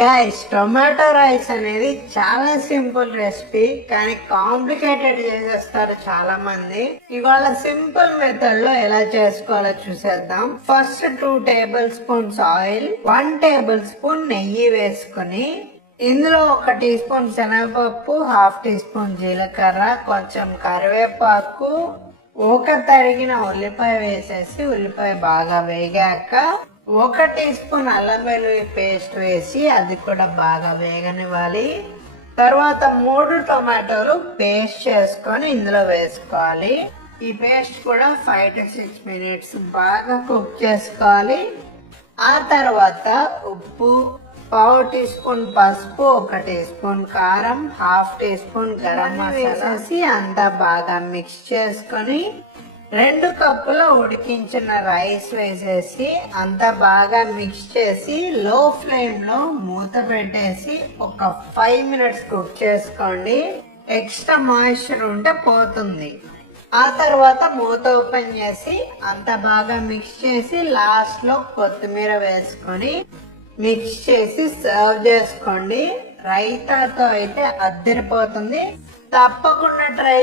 Guys, tomato rice అనేది చాలా simple recipe, కానీ కాంప్లికేటెడ్ చేసేస్తారు చాలా మంది. ఇవాళ సింపుల్ మెథడ్ లో ఎలా చేసుకోవాలో చూసేద్దాం. First 2 table spoons oil, 1 table spoon నెయ్యి వేసుకుని ఇందులో 1 టీ స్పూన్ శనగపప్పు, 1/2 టీ స్పూన్ జీలకర్ర, కొంచెం కరివేపాకు, ఒక తరిగిన ఉల్లిపాయ వేసేసి ఉల్లిపాయ బాగా వేగాక 1 టీ స్పూన్ అల్లం వెల్లుల్లి పేస్ట్ వేసి అది కూడా బాగా వేగనివ్వాలి. తర్వాత 3 టొమాటోలు పేస్ట్ చేసుకొని ఇందులో వేసుకోవాలి. ఈ పేస్ట్ కూడా 5 to 6 మినిట్స్ బాగా కుక్ చేసుకోవాలి. ఆ తర్వాత ఉప్పు, 1/2 టీ స్పూన్ పసుపు, 1 టీ స్పూన్ కారం, 1/2 టీ స్పూన్ గరం మసాలా వేసి అంతా బాగా మిక్స్ చేసుకొని 2 కప్పుల ఉడికించిన రైస్ వేసేసి అంతా బాగా మిక్స్ చేసి లో ఫ్లేమ్ లో మూత పెట్టేసి ఒక 5 మినిట్స్ కుక్ చేసుకోండి. ఎక్స్ట్రా మాయిశ్చర్ ఉంటే పోతుంది. ఆ తర్వాత మూత ఓపెన్ చేసి అంత బాగా మిక్స్ చేసి లాస్ట్ లో కొత్తిమీర వేసుకొని మిక్స్ చేసి సర్వ్ చేసుకోండి. రైతాతో అయితే అద్దరిపోతుంది. తప్పకుండా ట్రై